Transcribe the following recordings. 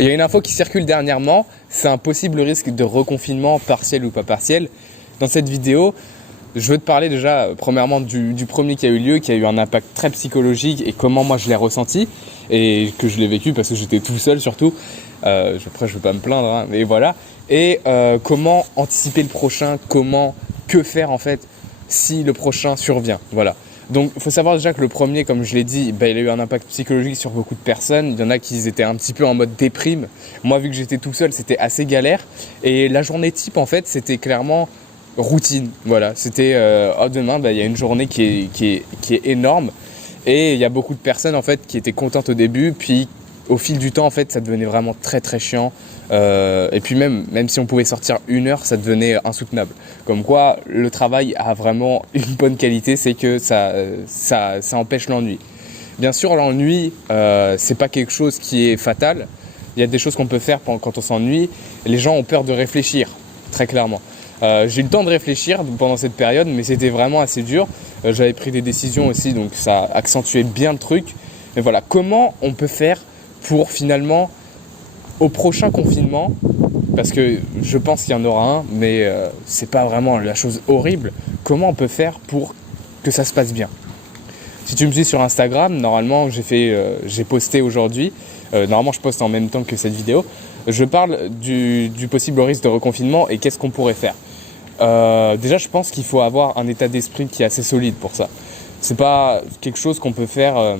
Il y a une info qui circule dernièrement, c'est un possible risque de reconfinement partiel ou pas partiel. Dans cette vidéo, je veux te parler déjà premièrement du premier qui a eu lieu, qui a eu un impact très psychologique et comment moi je l'ai ressenti et que je l'ai vécu parce que j'étais tout seul surtout. Après je veux pas me plaindre, hein, mais voilà. Et comment anticiper le prochain, que faire en fait si le prochain survient. Voilà. Donc il faut savoir déjà que le premier, comme je l'ai dit, il a eu un impact psychologique sur beaucoup de personnes. Il y en a qui étaient un petit peu en mode déprime. Moi, vu que j'étais tout seul, c'était assez galère. Et la journée type, en fait, c'était clairement routine. Voilà, c'était demain, il y a une journée qui est énorme. Et il y a beaucoup de personnes en fait qui étaient contentes au début, puis au fil du temps en fait ça devenait vraiment très très chiant. Et puis même si on pouvait sortir 1 heure, ça devenait insoutenable. Comme quoi le travail a vraiment une bonne qualité, c'est que ça empêche l'ennui. Bien sûr l'ennui c'est pas quelque chose qui est fatal. Il y a des choses qu'on peut faire quand on s'ennuie. Les gens ont peur de réfléchir, très clairement. J'ai eu le temps de réfléchir pendant cette période, mais c'était vraiment assez dur. J'avais pris des décisions aussi, donc ça accentuait bien le truc. Mais voilà, comment on peut faire pour finalement, au prochain confinement, parce que je pense qu'il y en aura un, mais c'est pas vraiment la chose horrible, comment on peut faire pour que ça se passe bien? Si tu me suis sur Instagram, normalement j'ai posté aujourd'hui, normalement je poste en même temps que cette vidéo, je parle du possible risque de reconfinement et qu'est-ce qu'on pourrait faire. Déjà je pense qu'il faut avoir un état d'esprit qui est assez solide pour ça. C'est pas quelque chose qu'on peut faire,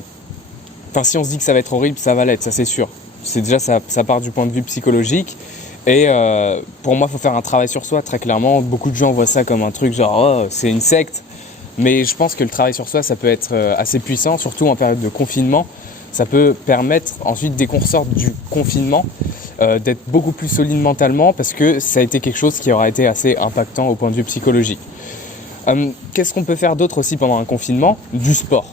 si on se dit que ça va être horrible, ça va l'être, ça c'est sûr. C'est déjà ça part du point de vue psychologique et pour moi il faut faire un travail sur soi très clairement. Beaucoup de gens voient ça comme un truc genre oh, c'est une secte. Mais je pense que le travail sur soi, ça peut être assez puissant, surtout en période de confinement. Ça peut permettre ensuite, dès qu'on sort du confinement, d'être beaucoup plus solide mentalement parce que ça a été quelque chose qui aura été assez impactant au point de vue psychologique. Qu'est-ce qu'on peut faire d'autre aussi pendant un confinement? Du sport.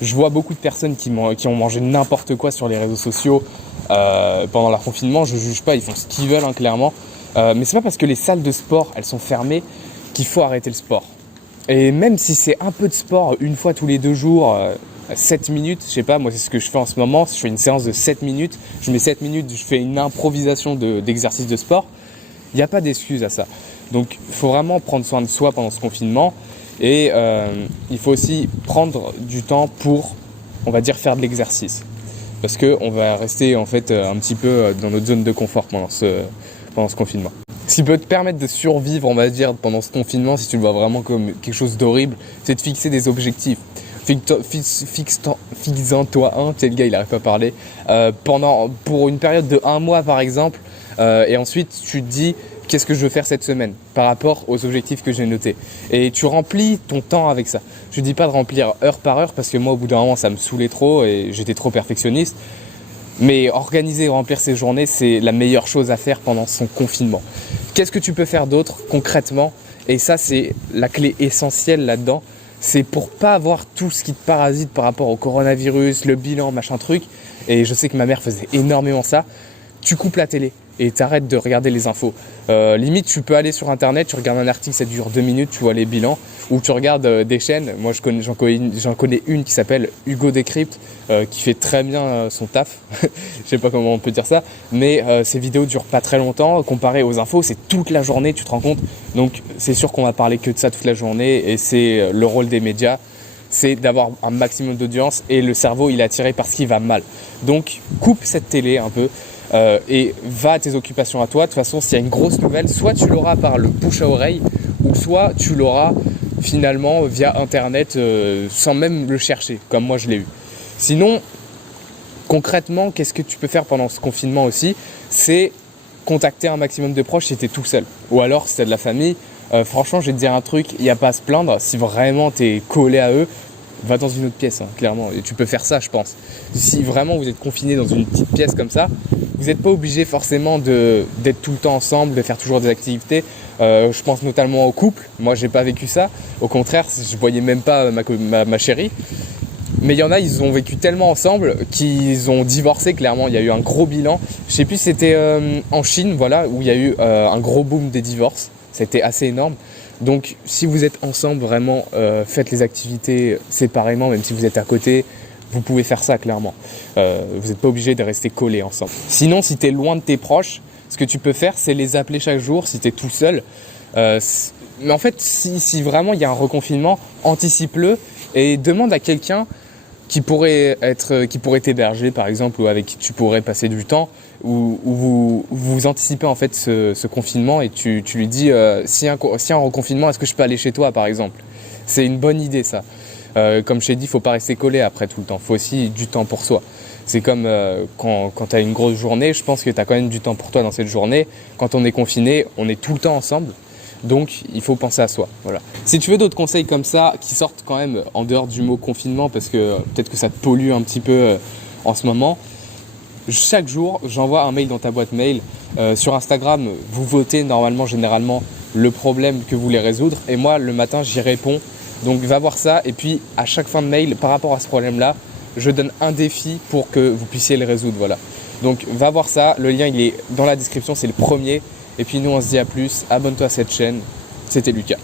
Je vois beaucoup de personnes qui ont mangé n'importe quoi sur les réseaux sociaux pendant leur confinement. Je ne juge pas, ils font ce qu'ils veulent hein, clairement. Mais c'est pas parce que les salles de sport, elles sont fermées qu'il faut arrêter le sport. Et même si c'est un peu de sport, une fois tous les 2 jours, 7 minutes, je sais pas, moi c'est ce que je fais en ce moment, je fais une séance de 7 minutes, je mets 7 minutes, je fais une improvisation d'exercice de sport, il n'y a pas d'excuse à ça. Donc il faut vraiment prendre soin de soi pendant ce confinement et il faut aussi prendre du temps pour, on va dire, faire de l'exercice. Parce qu'on va rester en fait un petit peu dans notre zone de confort pendant ce confinement. Ce qui peut te permettre de survivre, on va dire, pendant ce confinement, si tu le vois vraiment comme quelque chose d'horrible, c'est de fixer des objectifs. Fixe-en-toi un, tu sais, le gars il n'arrive pas à parler, pour une période de 1 mois par exemple, et ensuite tu te dis qu'est-ce que je veux faire cette semaine par rapport aux objectifs que j'ai notés. Et tu remplis ton temps avec ça. Je ne dis pas de remplir heure par heure parce que moi au bout d'un moment ça me saoulait trop et j'étais trop perfectionniste. Mais organiser et remplir ses journées, c'est la meilleure chose à faire pendant son confinement. Qu'est-ce que tu peux faire d'autre concrètement? Et ça, c'est la clé essentielle là-dedans. C'est pour pas avoir tout ce qui te parasite par rapport au coronavirus, le bilan, machin truc. Et je sais que ma mère faisait énormément ça. Tu coupes la télé et t'arrêtes de regarder les infos. Limite, tu peux aller sur internet, tu regardes un article, ça dure 2 minutes, tu vois les bilans, ou tu regardes des chaînes. Moi, j'en connais une qui s'appelle Hugo Décrypte, qui fait très bien son taf. Je sais pas comment on peut dire ça, mais ces vidéos durent pas très longtemps. Comparé aux infos, c'est toute la journée, tu te rends compte. Donc, c'est sûr qu'on va parler que de ça toute la journée, et c'est le rôle des médias. C'est d'avoir un maximum d'audience et le cerveau il est attiré par ce qui va mal. Donc coupe cette télé un peu et va à tes occupations à toi. De toute façon s'il y a une grosse nouvelle, soit tu l'auras par le bouche à oreille ou soit tu l'auras finalement via internet sans même le chercher comme moi je l'ai eu. Sinon concrètement qu'est-ce que tu peux faire pendant ce confinement aussi? C'est contacter un maximum de proches si tu es tout seul ou alors si tu as de la famille. Franchement, je vais te dire un truc, il n'y a pas à se plaindre. Si vraiment tu es collé à eux, va dans une autre pièce, hein, clairement. Et tu peux faire ça, je pense. Si vraiment vous êtes confiné dans une petite pièce comme ça, vous n'êtes pas obligé forcément d'être tout le temps ensemble, de faire toujours des activités. Je pense notamment au couple. Moi, j'ai pas vécu ça. Au contraire, je voyais même pas ma chérie. Mais il y en a, ils ont vécu tellement ensemble qu'ils ont divorcé, clairement. Il y a eu un gros bilan. Je sais plus si c'était en Chine, voilà, où il y a eu un gros boom des divorces. C'était assez énorme. Donc si vous êtes ensemble, vraiment, faites les activités séparément, même si vous êtes à côté. vous pouvez faire ça clairement. Vous n'êtes pas obligé de rester collés ensemble. Sinon, si tu es loin de tes proches, ce que tu peux faire, c'est les appeler chaque jour si tu es tout seul. Mais en fait, si vraiment il y a un reconfinement, anticipe-le et demande à quelqu'un qui pourrait t'héberger par exemple, ou avec qui tu pourrais passer du temps, où vous anticipez en fait ce confinement, et tu lui dis s'il y a un reconfinement, est-ce que je peux aller chez toi par exemple. C'est une bonne idée ça. Comme je t'ai dit, il ne faut pas rester collé après tout le temps, il faut aussi du temps pour soi. C'est comme quand tu as une grosse journée, je pense que tu as quand même du temps pour toi dans cette journée. Quand on est confiné, on est tout le temps ensemble. Donc, il faut penser à soi. Voilà. Si tu veux d'autres conseils comme ça, qui sortent quand même en dehors du mot confinement, parce que peut-être que ça te pollue un petit peu en ce moment, chaque jour, j'envoie un mail dans ta boîte mail. Sur Instagram, vous votez normalement, généralement, le problème que vous voulez résoudre. Et moi, le matin, j'y réponds. Donc, va voir ça. Et puis, à chaque fin de mail, par rapport à ce problème-là, je donne un défi pour que vous puissiez le résoudre. Voilà. Donc, va voir ça. Le lien, il est dans la description. C'est le premier. Et puis nous, on se dit à plus. Abonne-toi à cette chaîne. C'était Lucas.